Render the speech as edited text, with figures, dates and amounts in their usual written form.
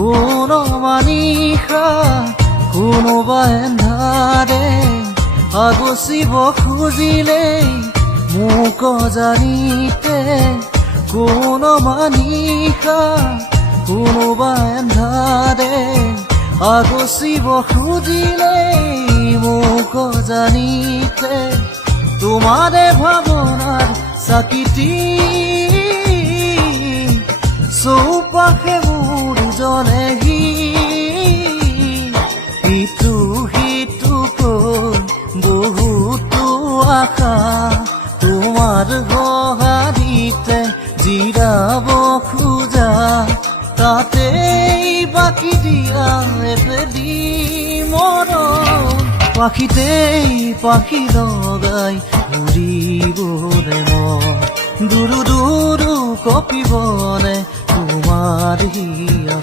কোনোবা নিশা কোনোবা এন্ধাৰে আগচিব খুজিলেই মোক জানিতে কোনোবা নিশা কোনোবা এন্ধাৰে আগচিব খুজিলেই মোক জানিতে তোমাৰে ভাৱনাৰ চাকিটি চৌপাশে মোৰ জ্বলেহি ইটো সিটোকৈ বহুতো আশা তোমাৰ গহাৰিতে জিৰাব খোজা তাতেই বাকি দিয়া এফেলি মৰম পাখি লগাই উৰিবলে মন দুৰু দুৰু কপিবলে তোমাৰ হিয়া